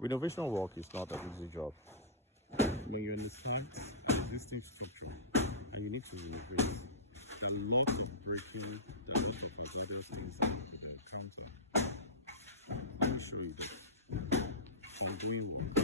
Renovation work is not an easy job. When you're in the start, existing structure, and you need to renovate, there are lots of breaking, there are lots of hazardous things that you could encounter. Let me show you this. I'm doing work.